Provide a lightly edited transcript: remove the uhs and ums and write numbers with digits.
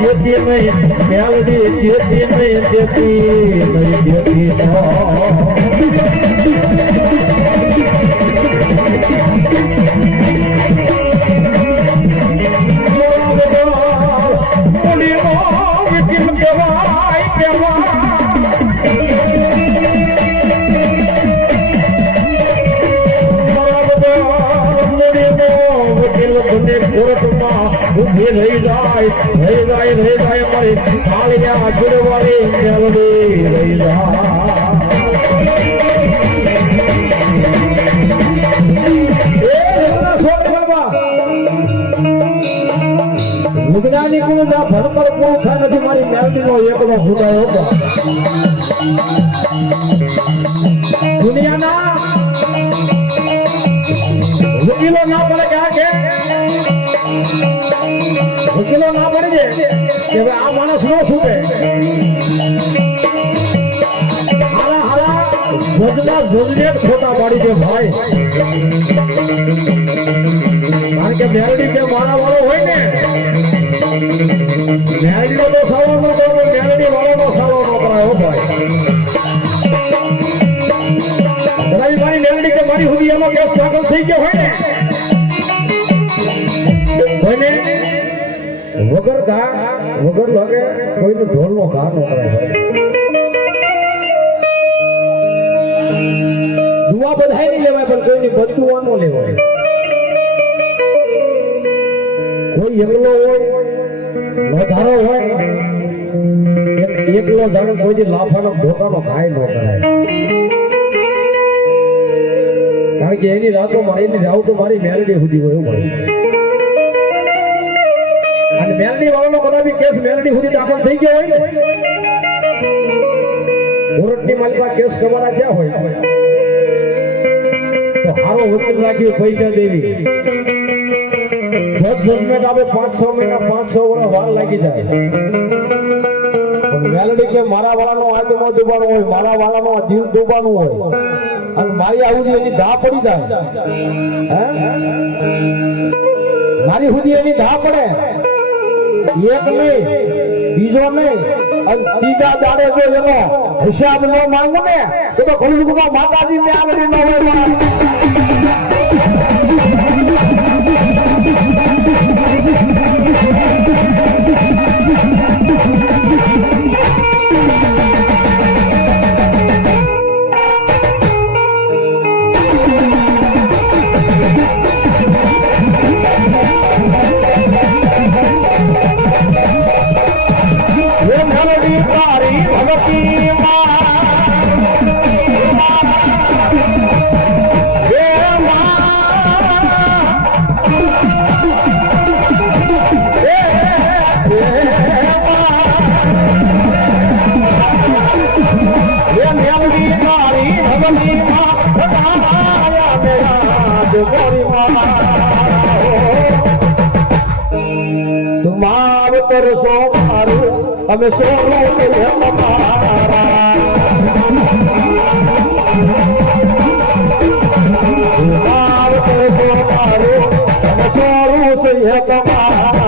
જેતી નહીં મેલડી જેતી નહીં જેતી નહીં જેતી ઉભી રહી જાય મારી કાળિયા ગુરવાળી મેલડી રહી જાય વિજ્ઞાની કુળ ના ભણતર પૂછા નથી મારી મેલડી નો એકલો ફૂટાયો દુનિયાના વકીલો ના પડે કે વકીલો ના પડે છે કે આ માણસ નો છૂટે હારા જજના જજને ખોટા પાડી છે ભાઈ કારણ કે મેલડી કે મારા વાળો હોય ને મેલડીનો તો સાવો ન કરો મેલડી વાળાનો સાવો ન કરાયો ભાઈ મારી મેલડી કે મારી સુધી એનો કેસ દાખલ થઈ ગયો હોય ને વગર લાગે કોઈનો ઢોલનો ઘા ન કરાય દુઆ બધાય નહીં લેવાય પણ કોઈની બદુઆ ન લેવાય કોઈ એકલો હોય નોધારો હોય એકલો જાણે કોઈ લાફાનો ધોકાનો ઘાય ન કરાય કારણ કે એની રાતો મારી મેલડી સુધી હોય એવું અને મેલડી વાળાનો બધા બી કેસ મેલડી સુધી દાખલ થઈ ગયો હોય ને કોર્ટની માલિકા કેસ કરવાના ક્યાં હોય તો હારો વકીલ રાખી પૈસા દેવી જજમેન્ટ આવે 5-6 મહિના 5-6 વર્ષ વાર લાગી જાય મેલડી કે મારા વાળાનો આત્મા ડૂબાનો હોય મારા વાળાનો જીવ ડૂબાનું હોય અને મારી આવું એની ધા પડી જાય મારી સુધી એની ધા પડે એક નહીં બીજો નહીં અને ત્રીજા દાડે જો એનો હિસાબ ન માંગુ ને તો ઘણું માતાજી ને આગળ ન હોય સો મારું અમે સોનું કે તમારા મારું અમે સોનું છે તમારા